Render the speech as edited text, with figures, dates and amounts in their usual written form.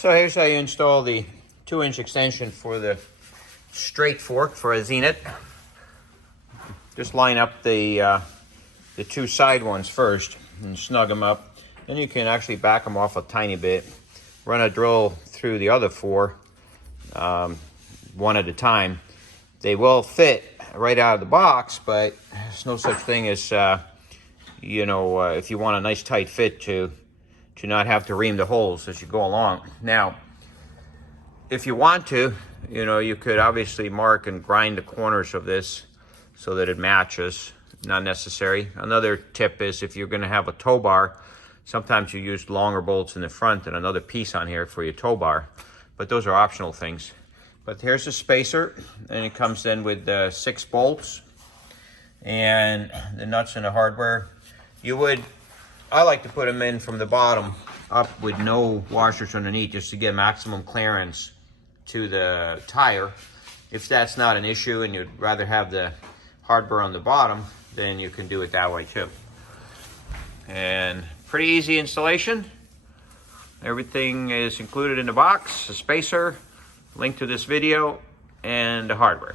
So here's how you install the 2-inch extension for the straight fork for a Zenith. Just line up the two side ones first and snug them up. Then you can actually back them off a tiny bit. Run a drill through the other four, one at a time. They will fit right out of the box, but there's no such thing as, if you want a nice tight fit to not have to ream the holes as you go along. Now, if you want to, you could obviously mark and grind the corners of this so that it matches. Not necessary. Another tip is if you're going to have a tow bar, sometimes you use longer bolts in the front and another piece on here for your tow bar, but those are optional things. But here's a spacer, and it comes in with 6 bolts and the nuts and the hardware. I like to put them in from the bottom up with no washers underneath, just to get maximum clearance to the tire. If that's not an issue and you'd rather have the hardware on the bottom, then you can do it that way too. And pretty easy installation. Everything is included in the box: a spacer, link to this video, and the hardware.